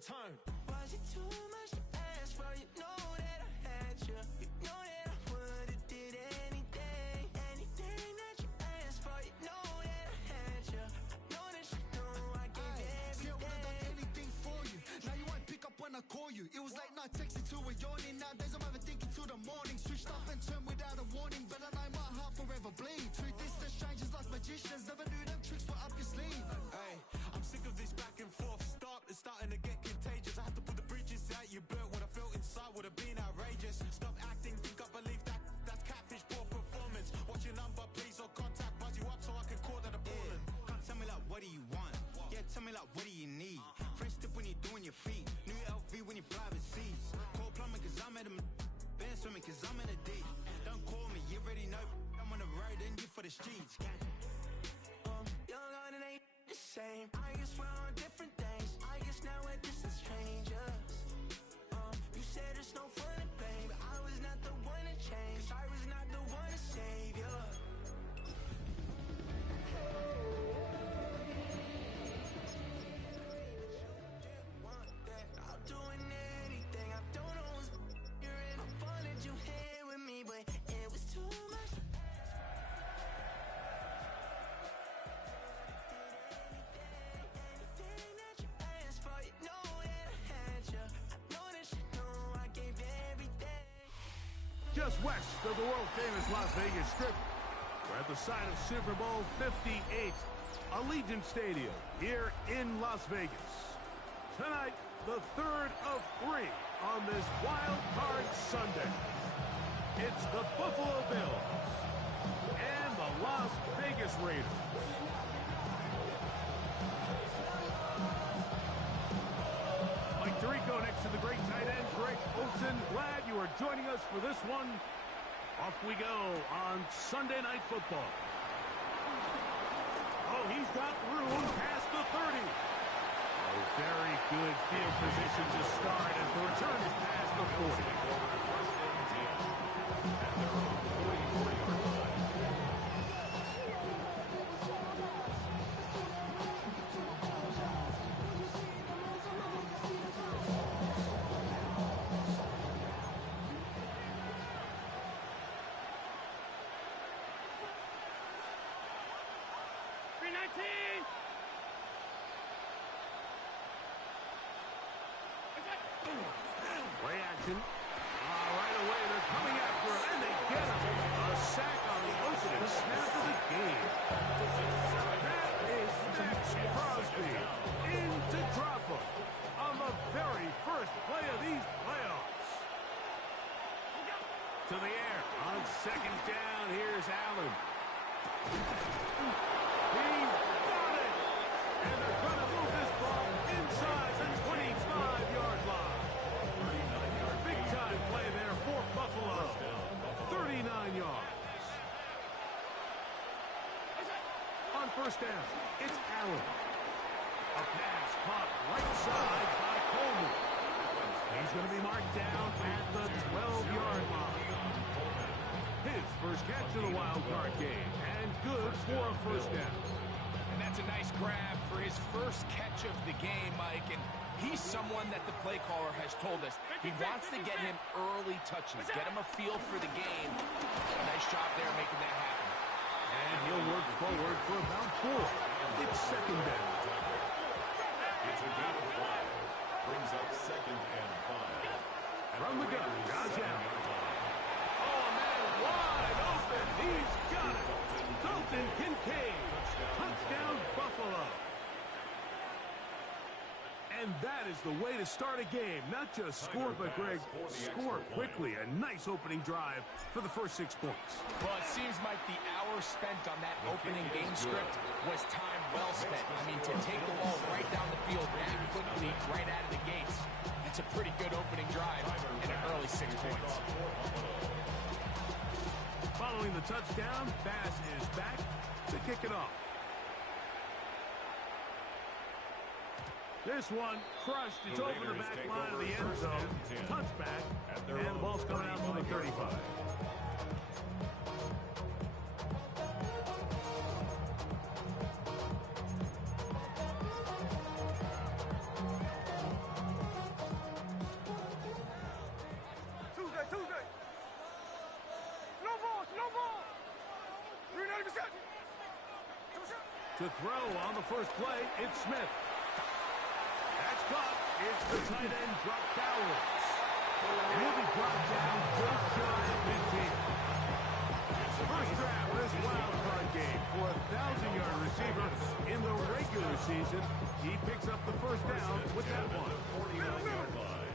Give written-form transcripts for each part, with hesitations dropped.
turn. Was it too much to ask for? You know that I had you. You know that I would've did anything, anything that you asked for. You know that I had you. I know that you know I gave everything. See, I would've done anything for you. Now you won't pick up when I call you. It was late night texting to a yawning. Nowadays I'm overthinking till the morning. Switched up and turned without a warning, but I know my heart forever bleed. Truth is, the strangers like magicians. Never knew them tricks were up your sleeve. Hey, I'm sick of this back and forth. It's starting to get contagious. I had to put the bridges out you built. What I felt inside would have been outrageous. Stop acting, think I believe that's catfish, poor performance. Watch your number, please, or contact, buzz you up so I can call that appalling. Can't tell me like, what do you want? Yeah, tell me like, what do you need? Fresh tip when you're doing your feet. New LV when you fly overseas. Call plumbing cause I'm at a band swimming cause I'm in a D. Don't call me, you already know. I'm on the road and you for the streets. Young on and ain't the same. I guess we're on different things. I guess now we're distant strangers. You said it's no fun to blame, but I was not the one to change. 'Cause I was not the one to save you. I'm doing anything. I don't know what's you're in. I wanted you here with me, but it was too much. Just west of the world-famous Las Vegas Strip, we're at the site of Super Bowl 58, Allegiant Stadium here in Las Vegas. Tonight, the third of three on this Wild Card Sunday. It's the Buffalo Bills and the Las Vegas Raiders. Mike Tirico next to the great tight end, Greg Olsen. Glad you are joining us for this one. Off we go on Sunday Night Football. Oh, he's got room past the 30. Oh, very good field position to start as the return is past the 40. Play action. Right away, they're coming after him, and they get him. A sack on the opening snap of the game. That is Max Crosby in to drop him on the very first play of these playoffs. To the air on second down. Here's Allen. He's got it, and they're going to move this ball inside the 25-yard line. Big-time play there for Buffalo. 39 yards. On first down, it's Allen. A pass caught right side by Coleman. He's going to be marked down at the 12-yard line. His first catch of the wild card game, and good for a first down. And that's a nice grab for his first catch of the game, Mike. And he's someone that the play caller has told us he wants to get him early touches, get him a feel for the game. Nice job there making that happen. And he'll work forward for about 4. It's second down. It's a gain of 5. Brings up 2nd and 5. From the gun, Josh Allen. Oh, man, wide open. He's got it. Dalton Kincaid. Touchdown, Buffalo. And that is the way to start a game. Not just score, but, Greg, score quickly. A nice opening drive for the first 6 points. Well, it seems like the hour spent on that opening game script was time well spent. I mean, to take the ball right down the field that quickly, right out of the gates, it's a pretty good opening drive and an early 6 points. Following the touchdown, Bass is back to kick it off. This one crushed. It's over the back line of the end zone. Touchback, and the ball's coming out to the 35. To throw on the first play, it's Smith. That's caught. It's the tight end, Brock Bowers. And he'll be brought down just shy of midfield. First grab of this wild card game for a 1,000-yard receiver in the regular season. He picks up the first down with that one. 49-yard line.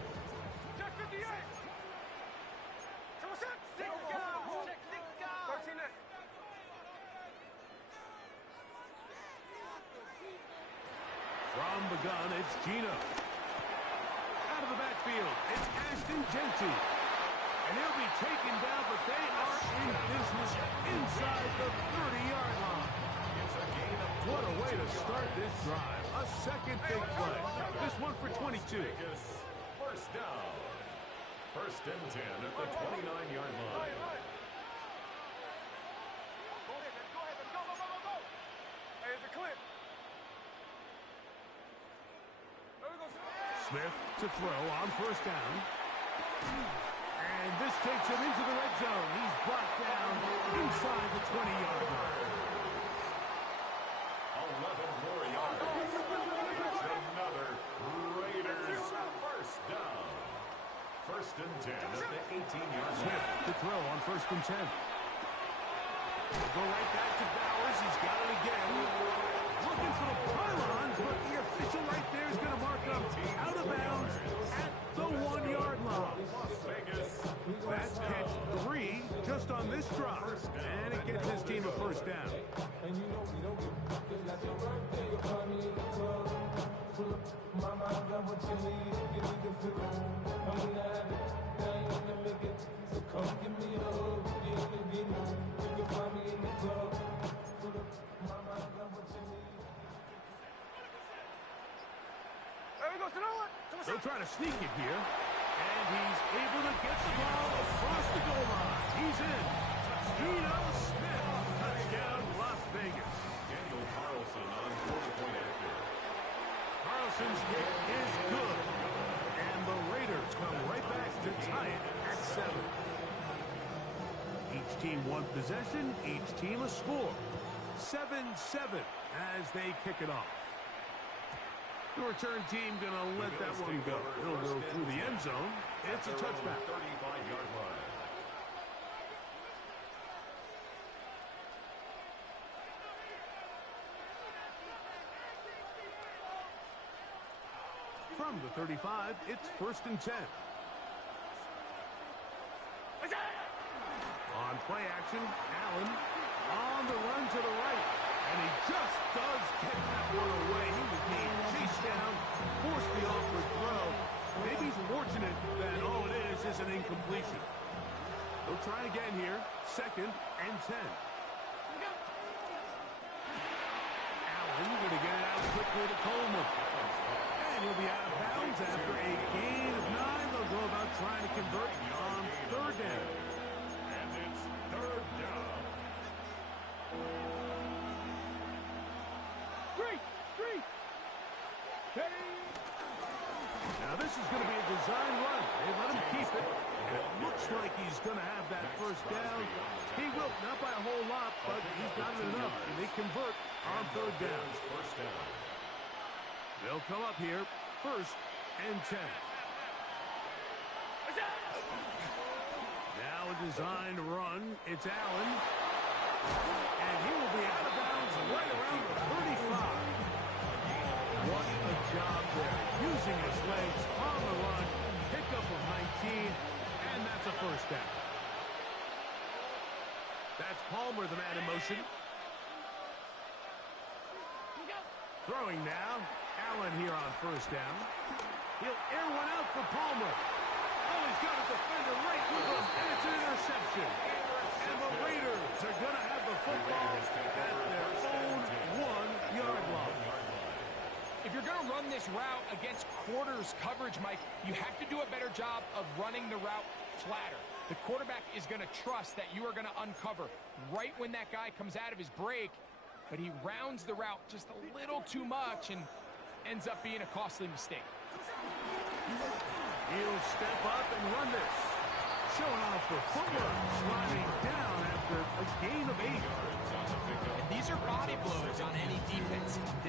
From the gun, it's Gino. Out of the backfield, it's Ashton Genty. And he'll be taken down, but they are in business inside the 30-yard line. What a way to start this drive. A second big play. This one for 22. Vegas, first down. First and 10 at the 29-yard line. Smith to throw on first down. And this takes him into the red zone. He's brought down inside the 20-yard line. 11 more yards. It's another Raiders first down. First and 10 at the 18-yard line. Smith to throw on first and 10. Go right back to Bowers. He's got it again. Looking for the pylons, but the official right there is going to mark up out of bounds at the 1-yard line. That's catch 3 just on this drop. And it gets his team a first down. They'll try to sneak it here. And he's able to get the ball across the goal line. He's in. Geno Smith. Touchdown, Las Vegas. Daniel Carlson on 40-point after. Carlson's kick is good. And the Raiders come right back to tie it at 7. Each team one possession, each team a score. 7-7 as they kick it off. The return team going to let that one go. It'll go through the end zone. It's a touchback. 35-yard line. From the 35, it's first and 10. On play action, Allen on the run to the right. And he just does get that one away. He was being chased down, forced the awkward throw. Maybe he's fortunate that all it is an incompletion. They'll try again here. Second and 10. Allen going to get it out quickly to Coleman. And he'll be out of bounds after a gain of 9. They'll go about trying to convert on third down. And it's third down. Now this is going to be a design run. They let him keep it. And it looks like he's going to have that first down. He will, not by a whole lot, but he's got it enough. And they convert on third down. They'll come up here, first and 10. Now a designed run. It's Allen. And he will be out of bounds right around the 35. What a job there. Using his legs on the run. Pickup of 19. And that's a first down. That's Palmer, the man in motion. Throwing now. Allen here on first down. He'll air one out for Palmer. Oh, he's got a defender right with him. And it's an interception. And the Raiders are going to have the football at their own 1-yard line. If you're going to run this route against quarters coverage, Mike, you have to do a better job of running the route flatter. The quarterback is going to trust that you are going to uncover right when that guy comes out of his break, but he rounds the route just a little too much and ends up being a costly mistake. He'll step up and run this. Showing off the footwork, sliding down after a gain of 8.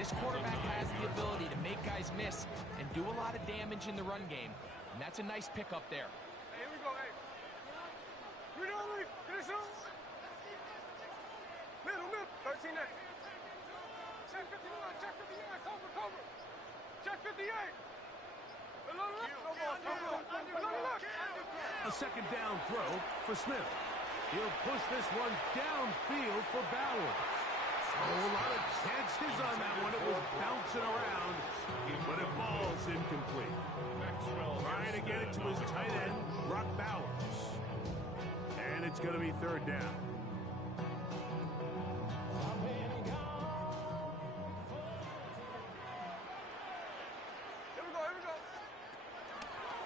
This quarterback has the ability to make guys miss and do a lot of damage in the run game, and that's a nice pickup there. Hey, here we go, hey. Read, finish up. Middle, 13 8. Check 59, cover. Check 58. A second down throw for Smith. He'll push this one downfield for Bowers. Oh, a lot of chances on that one. It was bouncing around, but it falls incomplete. Trying to get it to his tight end, Brock Bowers. And it's going to be third down.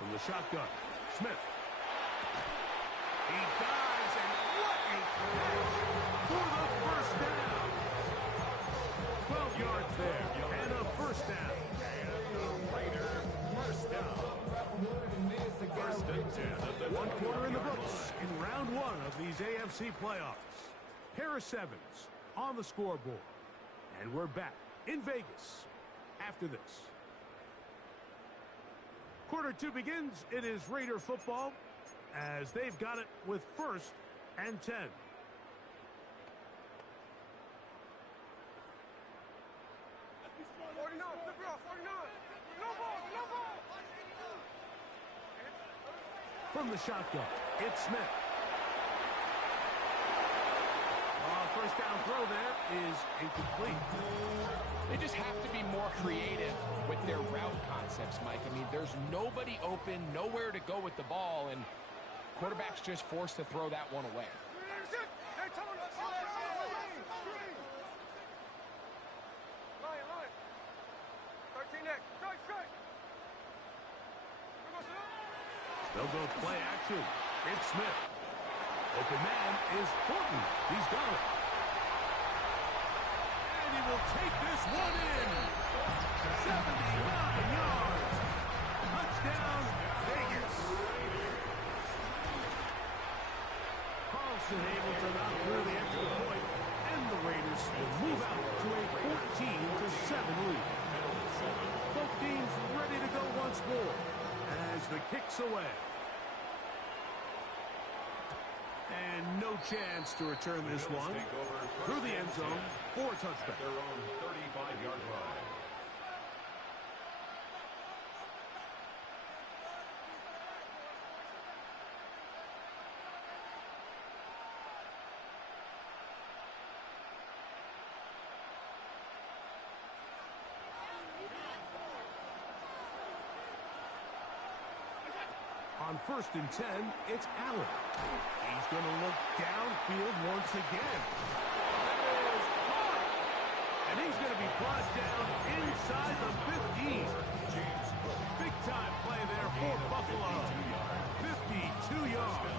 From the shotgun, Smith. He dives, and what a catch for the first down. 12 yards there, and a first down. And the Raiders first down. First and 10. One quarter in the books in round one of these AFC playoffs. Harris Evans on the scoreboard. And we're back in Vegas after this. Quarter two begins. It is Raider football as they've got it with first and 10. From the shotgun, it's Smith. First down throw there is incomplete. They just have to be more creative with their route concepts, Mike. I mean, there's nobody open, nowhere to go with the ball, and quarterback's just forced to throw that one away. They'll go play action. It's Smith. Open man is Horton. He's got it. And he will take this one in. 79 yards. Touchdown, Vegas. Carlson able to knock through the extra point, and the Raiders will move out to a 14-7 lead. Both teams ready to go once more as the kick's away. And no chance to return this one. Through the end zone for a touchdown. Their own 35-yard line. On first and 10, it's Allen. He's going to look downfield once again. That is hard. And he's going to be brought down inside the 15. Big-time play there for Buffalo. 52 yards.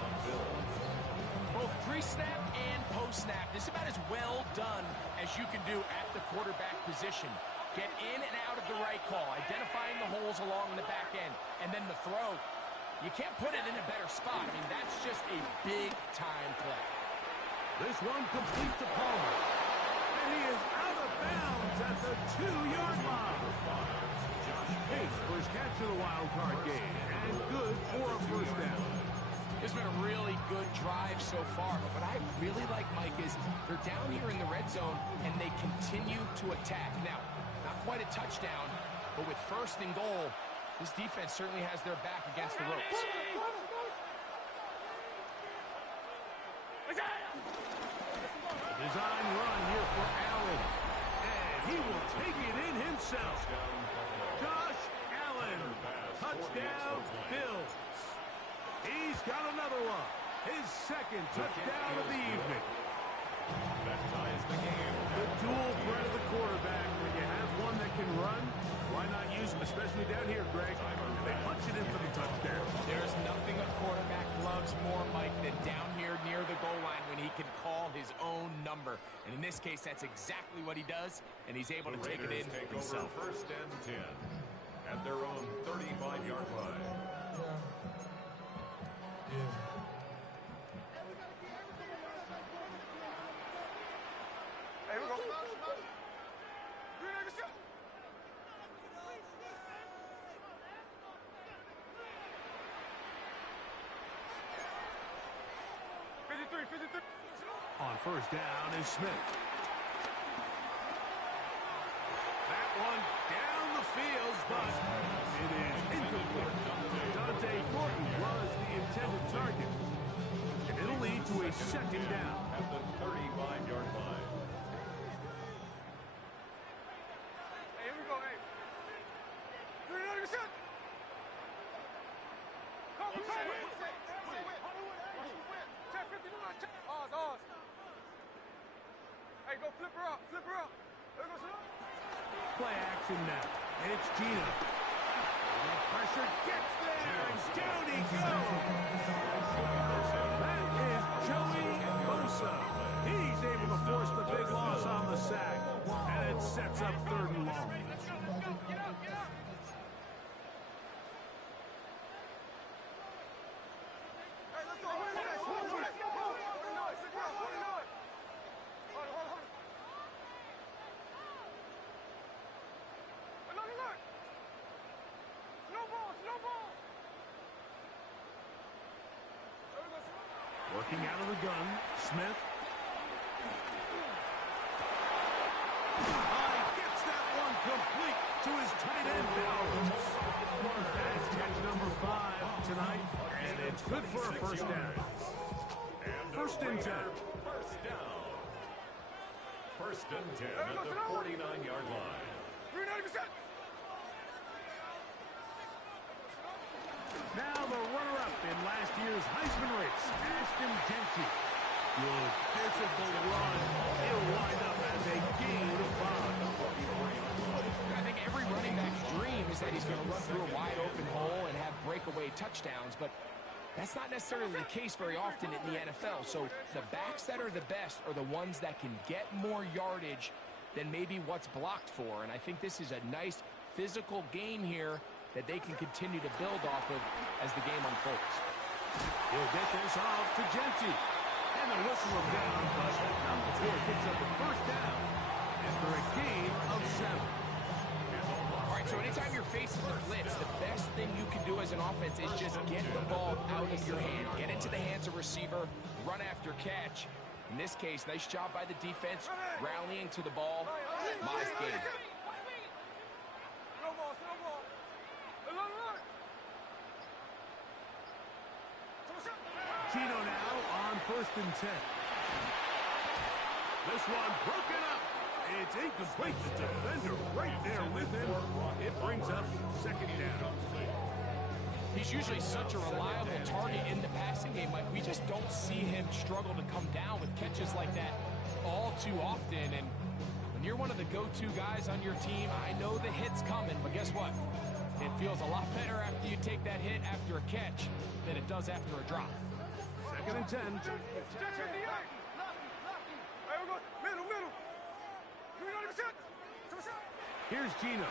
Both pre-snap and post-snap. This is about as well done as you can do at the quarterback position. Get in and out of the right call, identifying the holes along the back end, and then the throw. You can't put it in a better spot. I mean, that's just a big-time play. This one complete to Palmer. And he is out of bounds at the 2-yard line. His first catch of the wild card game. And good for a first down. It's been a really good drive so far. But what I really like, Mike, is they're down here in the red zone, and they continue to attack. Now, not quite a touchdown, but with first and goal, this defense certainly has their back against the ropes. Design run here for Allen. And he will take it in himself. Josh Allen. Touchdown, Bills. He's got another one. His second touchdown of the evening. That ties the game. The dual threat of the quarterback. When you have one that can run, why not use him, especially down here, Greg? And they punch it in for the touchdown. There's nothing a quarterback loves more, Mike, than down here near the goal line when he can call his own number. And in this case, that's exactly what he does, and he's able to take it in himself. First and 10 at their own 35-yard line. Hey, we go. first down is Smith. That one down the field, but it is incomplete. Dante Thornton was the intended target. And it'll lead to a second down. At the 35-yard line. Hey, here we go, hey. 300%. Come, come, 10-59. Ours. Hey, go flip her up. There goes her up. Play action now. It's Gino. And pressure gets there, and down he goes. That is Joey Bosa. He's able to force the big loss on the sack, and it sets up 3rd and long. Get up. Hey, let's go. Working out of the gun, Smith. Gets that one complete to his tight end, Bell. That's catch number 5 tonight, and it's good for a first down. First and 10. First down. First and 10 at the 49-yard line. 390%. Now the runner-up in last year's Heisman race, Ashton Genty. Good physical run. He'll wind up as a gain of 5. I think every running back's dream is that he's going to run through a wide open hole and have breakaway touchdowns, but that's not necessarily the case very often in the NFL. So the backs that are the best are the ones that can get more yardage than maybe what's blocked for. And I think this is a nice physical game here that they can continue to build off of as the game unfolds. He'll get this off to Genty. And the whistle of down, but not before it gets up a first down after a gain of 7. All right, so anytime you're facing the blitz, the best thing you can do as an offense is just get the ball out of your hand. Get into the hands of receiver, run after catch. In this case, nice job by the defense, rallying to the ball. Modest game. Snowball. Gino now on first and 10. This one broken up. It's incomplete. The defender right there with him. It brings up second down. He's usually such a reliable target in the passing game, Mike. We just don't see him struggle to come down with catches like that all too often. And when you're one of the go-to guys on your team, I know the hit's coming, but guess what? It feels a lot better after you take that hit after a catch than it does after a drop. Second and 10. Hey, we're going middle. 390%. Here's Gino.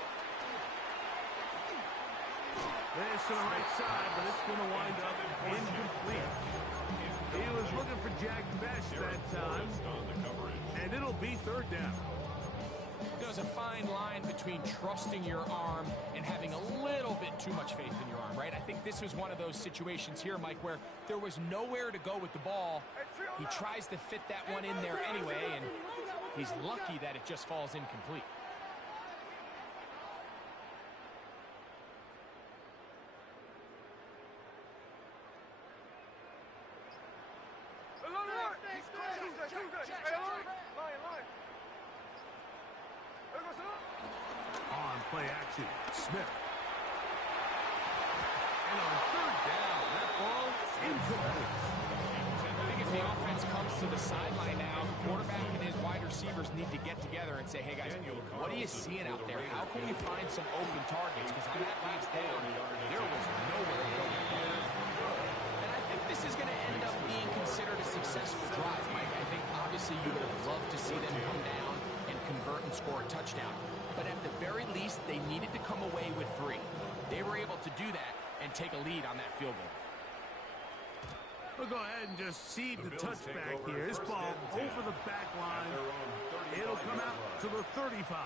This to the right side, but it's going to wind up incomplete. He was looking for Jack Best that time, and it'll be 3rd down. There's a fine line between trusting your arm and having a little bit too much faith in your arm, right? I think this was one of those situations here, Mike, where there was nowhere to go with the ball. He tries to fit that one in there anyway, and he's lucky that it just falls incomplete. On play action, Smith. And on 3rd down, that ball incomplete. I think if the offense comes to the sideline now, the quarterback and his wide receivers need to get together and say, hey guys, what are you seeing out there? How can we find some open targets? Because on that last down, there was nowhere to go. And I think this is going to end up being considered a successful drive, Mike. I think obviously you would have loved to see them come down and convert and score a touchdown. But at the very least, they needed to come away with 3. They were able to do that and take a lead on that field goal. We'll go ahead and just cede the touchback here. This ball over the back line. It'll come out to the 35.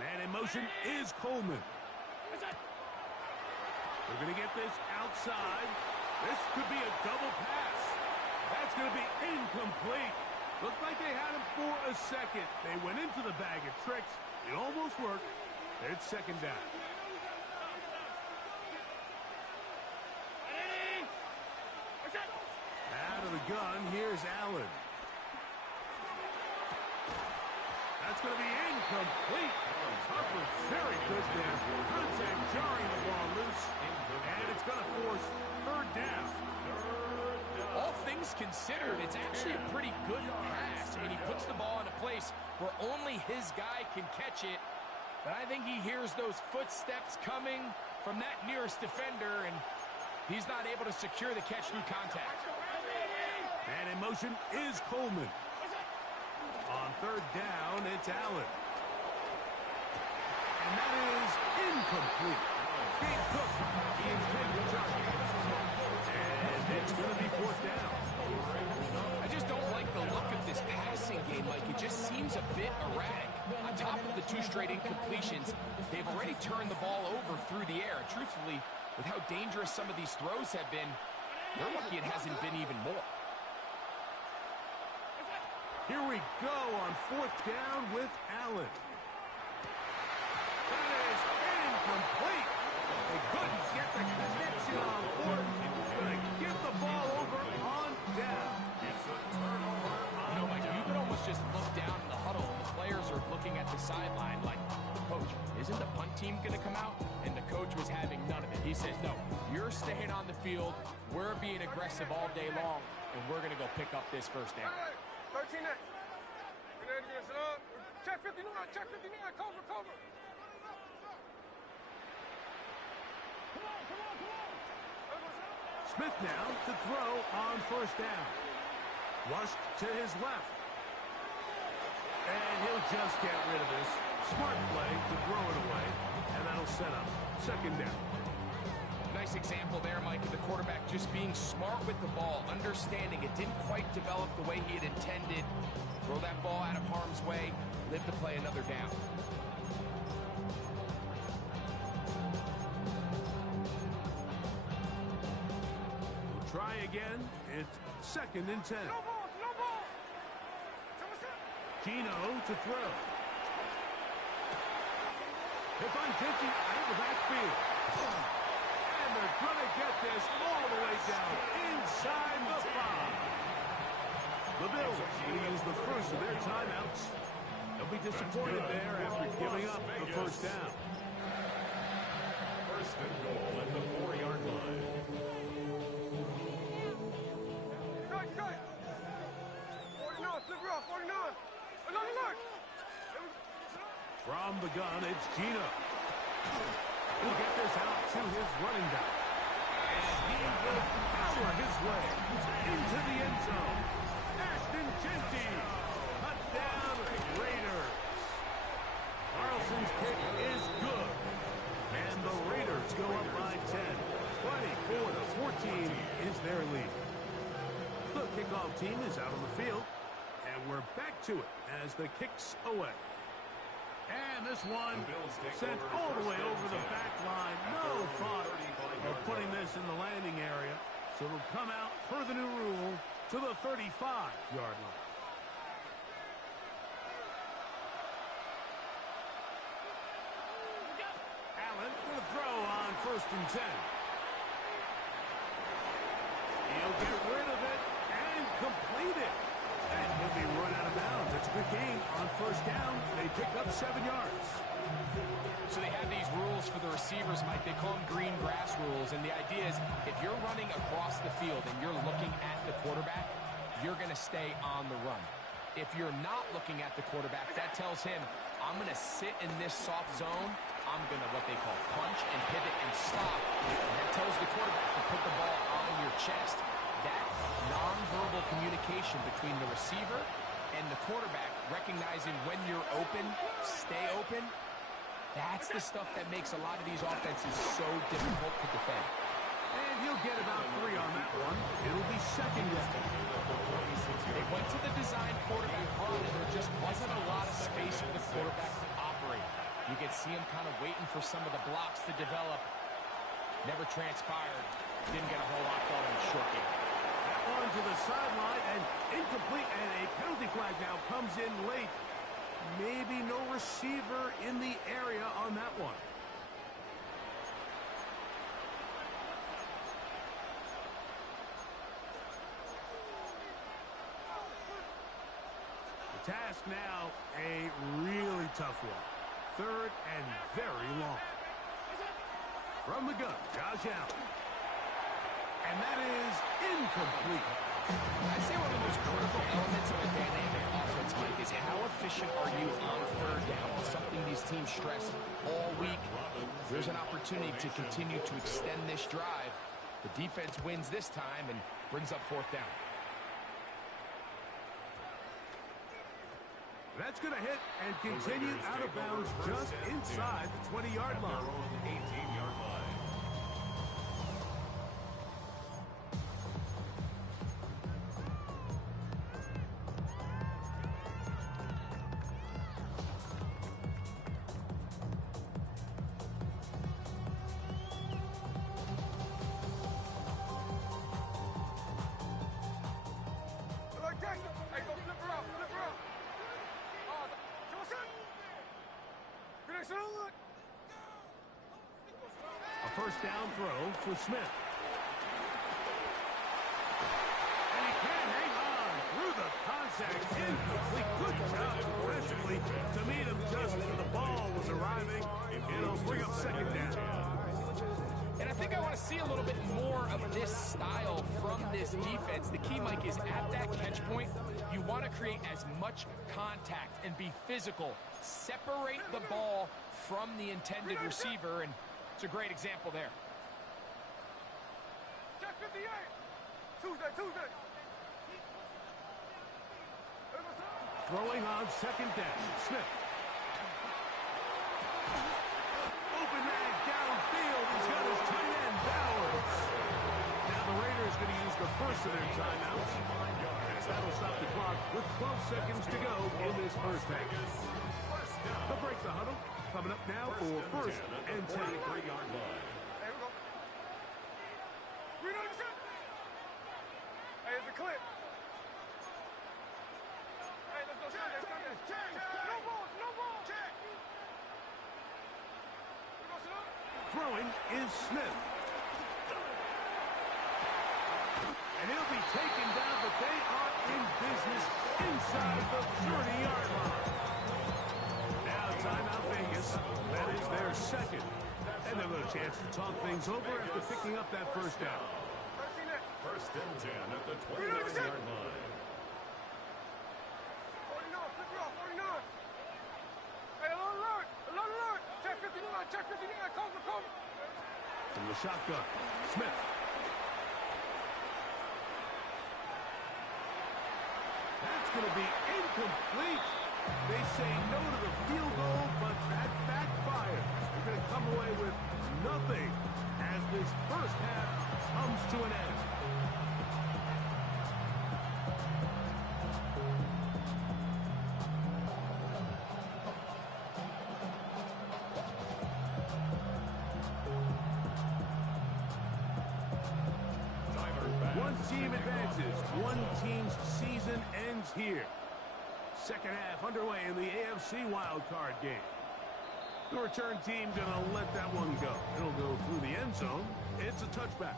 Man in motion is Coleman. They're going to get this outside. This could be a double pass. That's going to be incomplete. Looked like they had him for a second. They went into the bag of tricks. It almost worked. It's second down. Out of the gun, here's Allen. That's going to be incomplete. Harper, very good there. Contact jarring the ball loose. And it's going to force third down. All things considered, it's actually a pretty good pass. I mean, he puts the ball in a place where only his guy can catch it. But I think he hears those footsteps coming from that nearest defender, and he's not able to secure the catch through contact. Man in motion is Coleman. On third down, it's Allen. And that is incomplete. Gabe Cook, he intended the target. And it's going to be fourth down. I just don't like the look of this passing game, Mike. It just seems a bit erratic. On top of the 2 straight incompletions, they've already turned the ball over through the air. And truthfully, with how dangerous some of these throws have been, they're lucky it hasn't been even more. Here we go on fourth down with Allen. That is incomplete. They couldn't get the connection on fourth. Going to give the ball over on down. It's a turnover. You know, Mike, you could almost just look down in the huddle, and the players are looking at the sideline like, Coach, isn't the punt team going to come out? And the coach was having none of it. He says, no, you're staying on the field. We're being aggressive all day long, and we're going to go pick up this first down. 13 8. Check 59, check 59, cover. Smith now to throw on first down. Flushed to his left. And he'll just get rid of this. Smart play to throw it away. And that'll set up second down. Nice example there, Mike, of the quarterback just being smart with the ball, understanding it didn't quite develop the way he had intended. Throw that ball out of harm's way, live to play another down. We'll try again. It's second and 10. No ball. Gino to throw. If I'm pitching out of the backfield. And they're going to get this all the way down inside the 5. The Bills use the first of their timeouts. They'll be disappointed there after giving up the first down. First and goal at the 4-yard line. Cut. 49, flip it off, 49. Look. From the gun, it's Gino. He'll get this out to his running back. And he will power his way into the end zone. Touchdown, Raiders. Carlson's kick is good. And the Raiders go up by 10. 24-14 is their lead. The kickoff team is out on the field. And we're back to it as the kick's away. And this one sent all the way over the back line. No thought of putting this in the landing area. So it'll come out per the new rule to the 35-yard line. Allen with a throw on first and 10. He'll get rid of it and complete it. And he'll be run out of bounds. It's a good game on first down. They pick up 7 yards. So they have these rules for the receivers, Mike. They call them green grass rules. And the idea is if you're running across the field and you're looking at the quarterback, you're going to stay on the run. If you're not looking at the quarterback, that tells him, I'm going to sit in this soft zone. I'm going to what they call punch and pivot and stop. And that tells the quarterback to put the ball on your chest. That nonverbal communication between the receiver and the quarterback, recognizing when you're open, stay open, that's the stuff that makes a lot of these offenses so difficult to defend. And he'll get about 3 on that one. It'll be second down. They went to the design quarterback run, and there just wasn't a lot of space for the quarterback to operate. You can see him kind of waiting for some of the blocks to develop. Never transpired. Didn't get a whole lot going. Short game. That one to the sideline and incomplete, and a penalty flag now comes in late. Maybe no receiver in the area on that one. The task now, a really tough one. Third and very long. From the gun, Josh Allen. And that is incomplete. I'd say one of the most critical elements of a dynamic offense, Mike, is how efficient are you on third down? It's something these teams stress all week. There's an opportunity to continue to extend this drive. The defense wins this time and brings up fourth down. That's going to hit and continue out of bounds just inside the 20-yard line. 18-yard line. A first down throw for Smith. And he can't hang on through the contact. Incomplete. Good job defensively to meet him just as the ball was arriving. It'll bring up second down. And I think I want to see a little bit more of this style from this defense. The key, Mike, is at that catch point, you want to create as much contact and be physical. Separate the ball from the intended receiver, and it's a great example there. Check 58. Tuesday. Throwing on second down. Smith. Open man downfield. He's got his tight end, Bowers. Now the Raiders going to use the first of their timeouts. As that'll stop the clock with 12 seconds to go in this first half. They'll break the huddle. Coming up now for first and 10. 43-yard line. Hey, we go. 300%. Hey, it's a clip. Hey, let's go. Check. No ball. Check. We go, Snoop. Throwing is Smith. And he'll be taken down, but they are in business inside the 30-yard line. Now timeout Vegas. That is their second. And they'll have a chance to talk things over after picking up that first down. First and 10 at the 29-yard line. 49, flip it off, 49. Hey, alert. Check 59, cover. From the shotgun, Smith. That's going to be incomplete. They say no to the field goal, but that backfires. They're going to come away with nothing as this first half comes to an end. One team advances. One team's season ends here. Second half underway in the AFC wildcard game. The return team gonna let that one go. It'll go through the end zone. It's a touchback.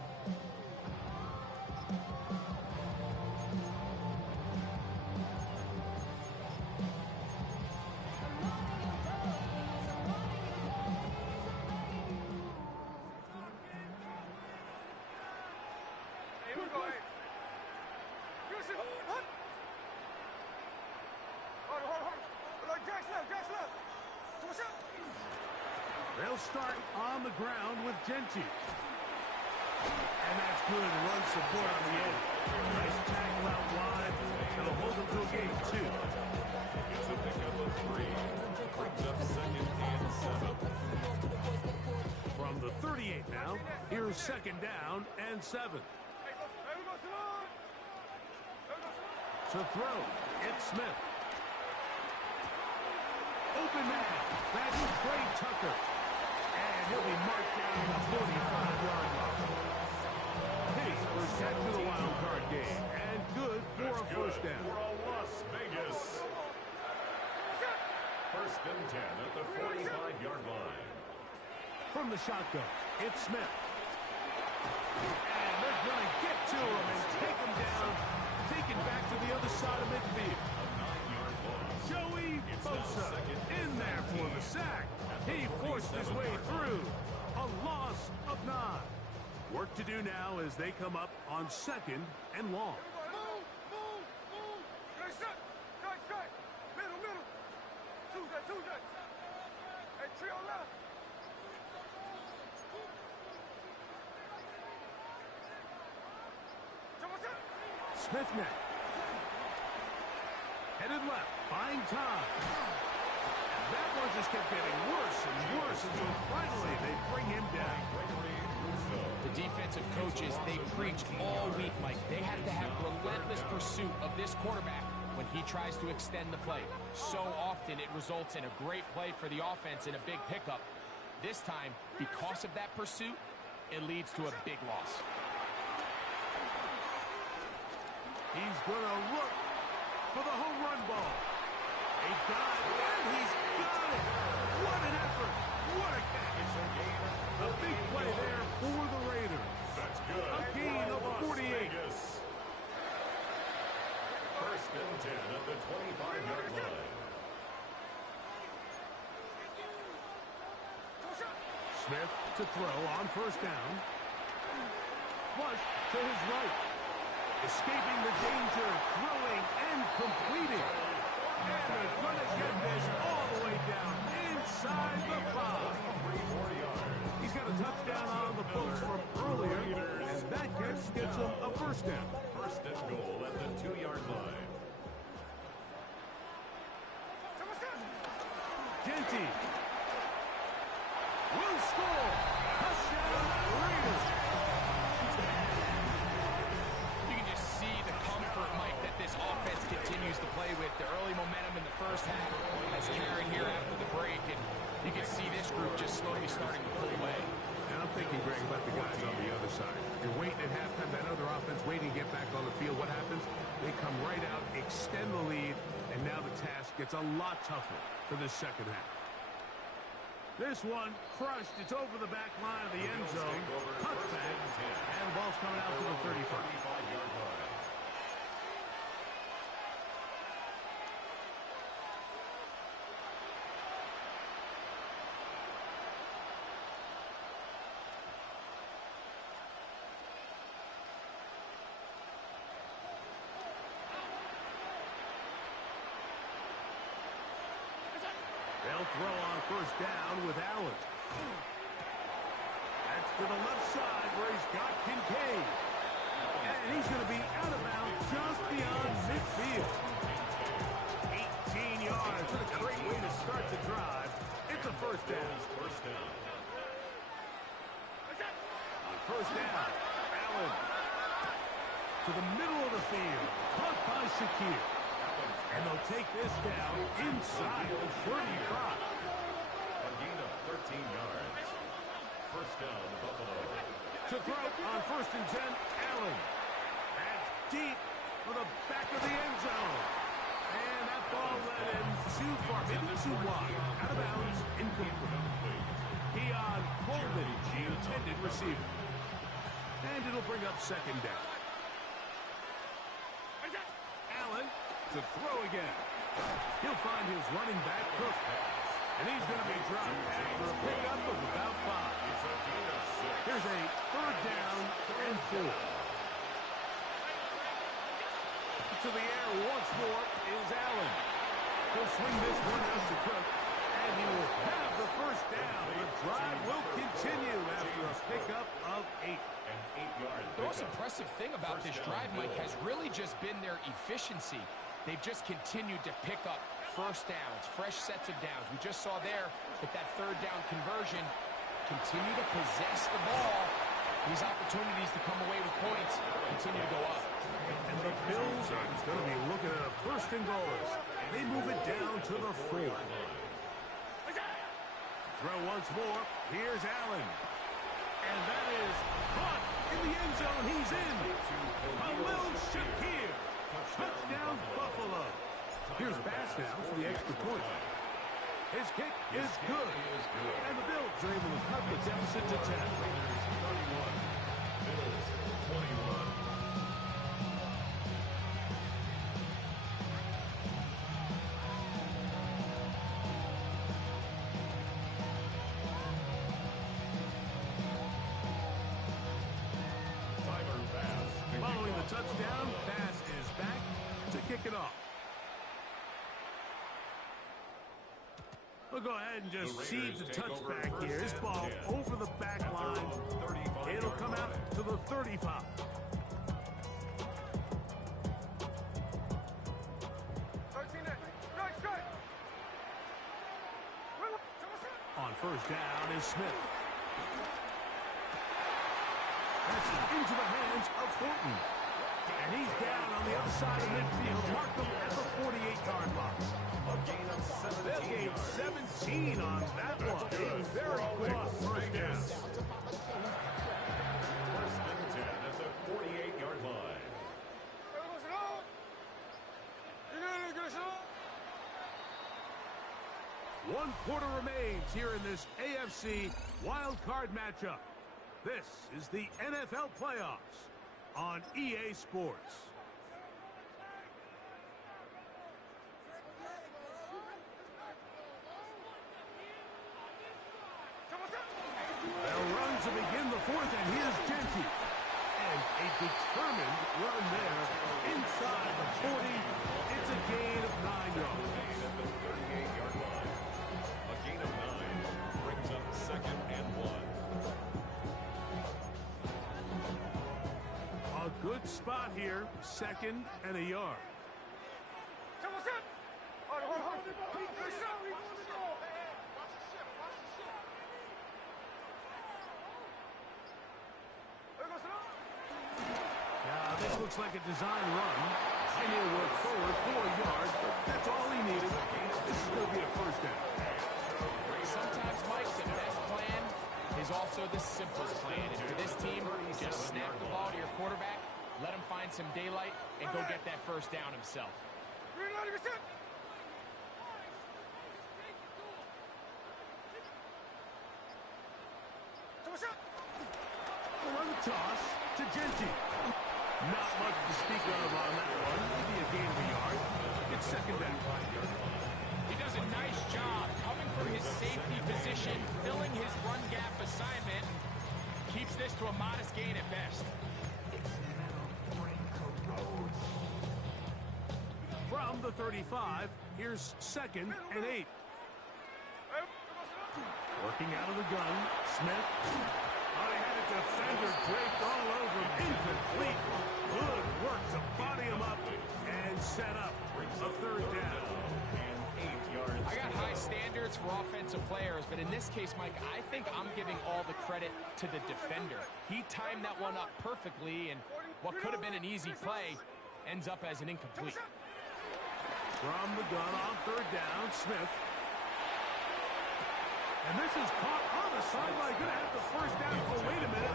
Hey, we go, hey. Hold. Like Jack's left. What's up? They'll start on the ground with Genty. And that's good run support on the end. Nice tackle out wide. It'll hold them to a gain, too. It's a pickup of 3. Brings up second and 7. From the 38 now, here's second down and 7. Hey, we go, Salon. To throw, it's Smith. Open man. That's Trey Tucker. And he'll be marked down the 45-yard line. His first catch of the wild card game. And good for a first down. For a Las Vegas. First and 10 at the 45-yard line. From the shotgun, it's Smith. And they're going to get to him and take him down. Taken back to the other side of midfield. A 9-yard loss. Joey Bosa in there for the sack. He forced his way through. A loss of 9. Work to do now as they come up on 2nd and long. Move, move, move. Hey, set. Strike. Middle. Tuesday. Hey, trio left. Smith net. Headed left, buying time. And that one just kept getting worse and worse until finally they bring him down. The defensive coaches, they preached all week, Mike. They have to have relentless pursuit of this quarterback when he tries to extend the play. So often it results in a great play for the offense and a big pickup. This time, because of that pursuit, it leads to a big loss. He's going to look for the home run ball. He got it, and he's got it. What an effort. What a catch. A big play there for the Raiders. That's good. A gain of 48. First and 10 at the 25-yard line. Smith to throw on first down. Flush to his right. Escaping the danger, throwing and completing. And they're going to get this all the way down inside the 5. He's got a touchdown on the books from earlier, and that catch gets him a first down. First and goal at the 2-yard line. Genty will score. Touchdown, Raiders. You can just see the comfort, Mike, that this offense continues to play with. The early momentum in the first half has carried here after the break, and you can see this group just slowly starting to pull away. And I'm thinking, Greg, about the guys on the other side. You're waiting at halftime, that other offense waiting to get back on the field. What happens? They come right out, extend the lead, and now the task gets a lot tougher for this second half. This one crushed. It's over the back line of the end zone. Cutback, and the ball's coming out to the 35. They'll throw on first down with Allen. That's to the left side where he's got Kincaid. And he's going to be out of bounds just beyond midfield. 18 yards. What a great way to start the drive. It's a first down. On first down, Allen to the middle of the field. Caught by Shakir. And they'll take this down inside the 35. A gain of 13 yards. First down, Buffalo. To throw on first and 10, Allen. That's deep for the back of the end zone. And that ball led him too far, maybe too wide. Out of bounds, incomplete. Keon Coleman, the intended receiver. And it'll bring up second down. Allen to throw again. He'll find his running back, Cook. And he's going to be dropped after a pickup of about 5. Here's a third down and 4. To the air once more is Allen. He'll swing this one out to Cook. And he will have the first down. The drive will continue after a pickup of 8. The most impressive thing about this drive, Mike, has really just been their efficiency. They've just continued to pick up first downs, fresh sets of downs. We just saw there with that third down conversion, continue to possess the ball. These opportunities to come away with points continue to go up. And the Bills are going to be looking at a first and goal. They move it down to the 4. throw once more. Here's Allen. And that is caught in the end zone. He's in. Khalil Shakir. Touchdown, Buffalo. Here's Bass now for the extra point. His kick is good. And the Bills are able to cut the deficit to 10. Raiders 31. Bills 21. Following the touchdown, Bass is back to kick it off. We'll go ahead and just seed the touchback here. This ball over the back line. It'll come out to the 35. On first down is Smith. That's into the hands of Thornton. And he's down on the outside of midfield. Mark him at the 48-yard line. They'll gain 17 on that one. A very quick first down. First and 10 at the 48-yard line. One quarter remains here in this AFC wild card matchup. This is the NFL playoffs on EA Sports. They'll run to begin the fourth, and here's Genty. And a determined run there inside the 40. It's a gain of 9 yards. At the 38-yard line. A gain of 9 brings up second and 1. A good spot here, second and a yard. Now, this looks like a design run. And he'll work forward 4 yards, but that's all he needed. This is going to be a first down. Sometimes, Mike, the best plan is also the simplest plan. And for this team, just snap the ball to your quarterback, let him find some daylight, and go get that first down himself. On the toss to Genty. Not much to speak of on that one. Maybe a gain of a yard. It's second down. He does a nice job coming from his safety position, filling his run gap assignment. Keeps this to a modest gain at best. From the 35, here's second and 8. Working out of the gun, Smith. I had a defender draped all over him. Incomplete. Good work to body him up and set up a third down. And 8 yards. I got high standards for offensive players, but in this case, Mike, I think I'm giving all the credit to the defender. He timed that one up perfectly, and what could have been an easy play ends up as an incomplete. From the gun on third down, Smith. And this is caught on the sideline. Going to have the first down. Oh, wait a minute.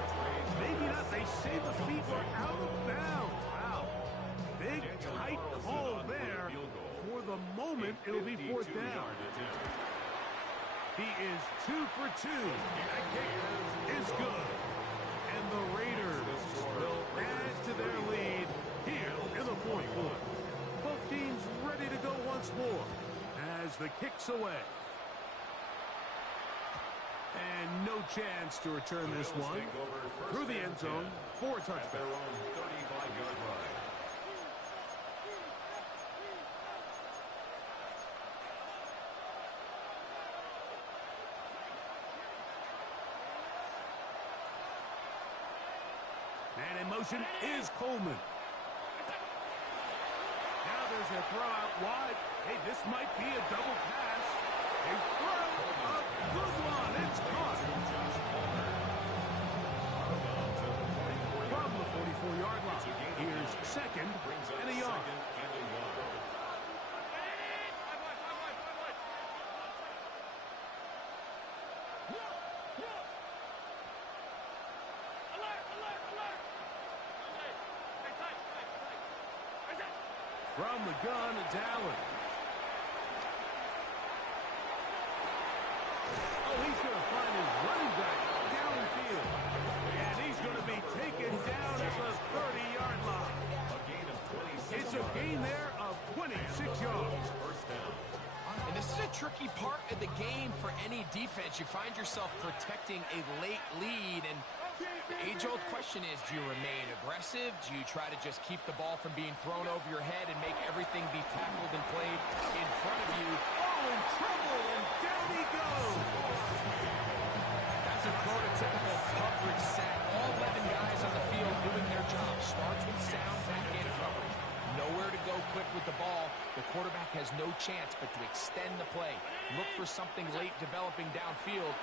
Maybe not. They say the feet were out of bounds. Wow. Big, tight call there. For the moment, it'll be fourth down. He is 2 for 2. That kick is good. And the Raiders will add to their lead here in the fourth quarter. Both teams ready to go once more as the kick's away. And no chance to return this one through the end zone for a touchdown. Their own 35-yard line. And in motion is Coleman. Now there's a throw out wide. Hey, this might be a double pass. A throw, a good one. It's caught. From the 44-yard line. Here's second and a yard. From the gun, it's Allen. Oh, he's going to find his running back downfield. And he's going to be taken down at the 30-yard line. It's a gain there of 26 yards. First down. And this is a tricky part of the game for any defense. You find yourself protecting a late lead, and the age-old question is, do you remain aggressive? Do you try to just keep the ball from being thrown over your head and make everything be tackled and played in front of you? Oh, in trouble, and down he goes. That's a prototypical coverage set. All 11 guys on the field doing their job. Starts with sound back-end coverage. Nowhere to go quick with the ball. The quarterback has no chance but to extend the play. Look for something late developing downfield.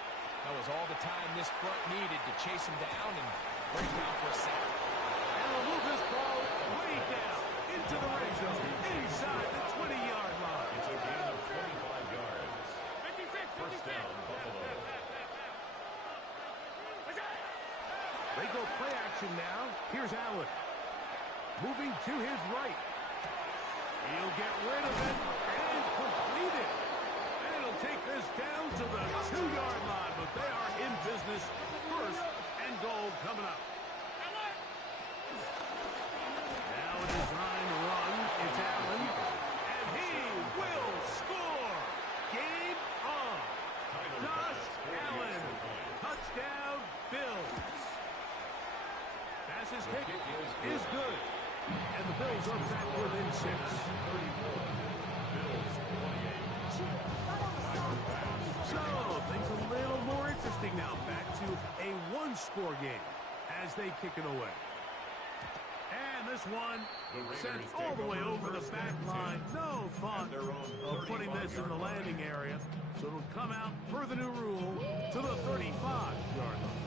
That was all the time this front needed to chase him down and bring him down for a sack. And we'll move this ball way down into the red zone, inside the 20-yard line. It's a gain of 25 yards. First down, Buffalo. They go play action now. Here's Allen. Moving to his right. He'll get rid of it and complete it. And it'll take this down to the 2-yard line, but they are in business. First and goal coming up. Now it is time to run. It's Allen. And he will score. Game on. Josh Allen. Touchdown, Bills. Pass is kick is good. And the Bills are back within 6. So, things a little more interesting now. Back to a one-score game as they kick it away. And this one sent all the way over the back line. No thought of putting this in the landing area. So it'll come out per the new rule to the 35-yard line.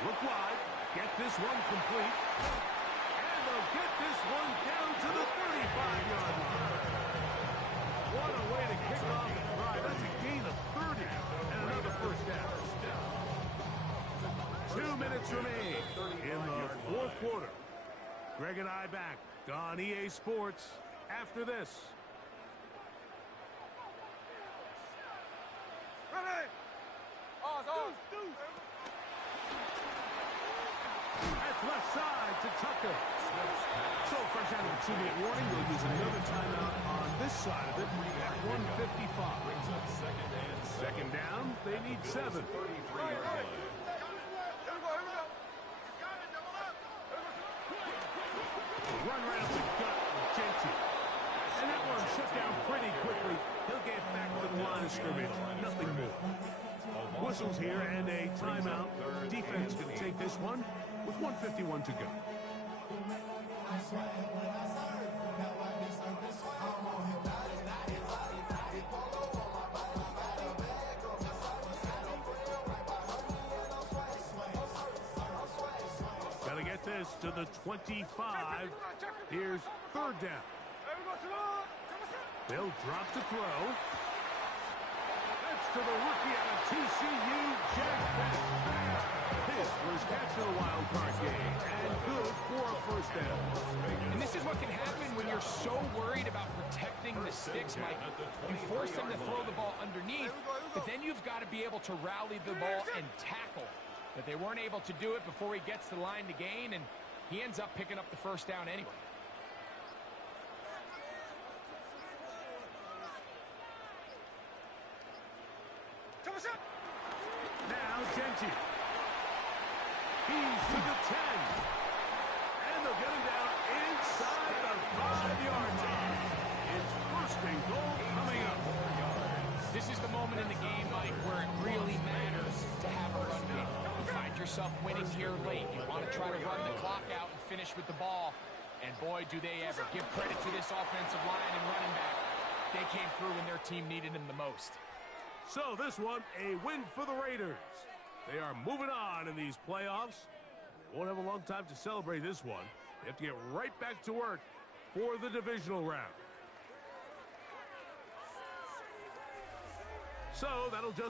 Look wide, get this one complete, and they'll get this one down to the 35-yard line. What a way to kick off the drive. That's a gain of 30 and another first down. 2 minutes remain in the fourth quarter. Greg and I back on EA Sports after this. Ready? That's left side to Tucker. So first out of the 2-minute warning, they'll use another timeout on this side of it at 1:55. Second down, they need 7. Run right up the gut with Genty. And that one shut down pretty quickly. He'll get back to the line of scrimmage. Nothing more. Whistles here and a timeout. Defense going to take this one with 1:51 to go. Got to get this to the 25. Here's third down. They'll drop to throw. That's to the rookie out of TCU, Jack Beck. His first catch of the wild card game, and good for a first down. And this is what can happen when you're so worried about protecting the sticks, Mike. You force them to throw the ball underneath, but then you've got to be able to rally the ball and tackle. But they weren't able to do it before he gets to the line to gain, and he ends up picking up the first down anyway. Now Genty. He's to the 10. And they'll get him down inside the 5-yard line. It's first and goal coming up. This is the moment in the game, Mike, where it really matters to have a run game. You find yourself winning here late. You want to try to run the clock out and finish with the ball. And boy, do they ever. Give credit to this offensive line and running back. they came through when their team needed them the most. So this one, a win for the Raiders. They are moving on in these playoffs. They won't have a long time to celebrate this one. They have to get right back to work for the divisional round. So that'll just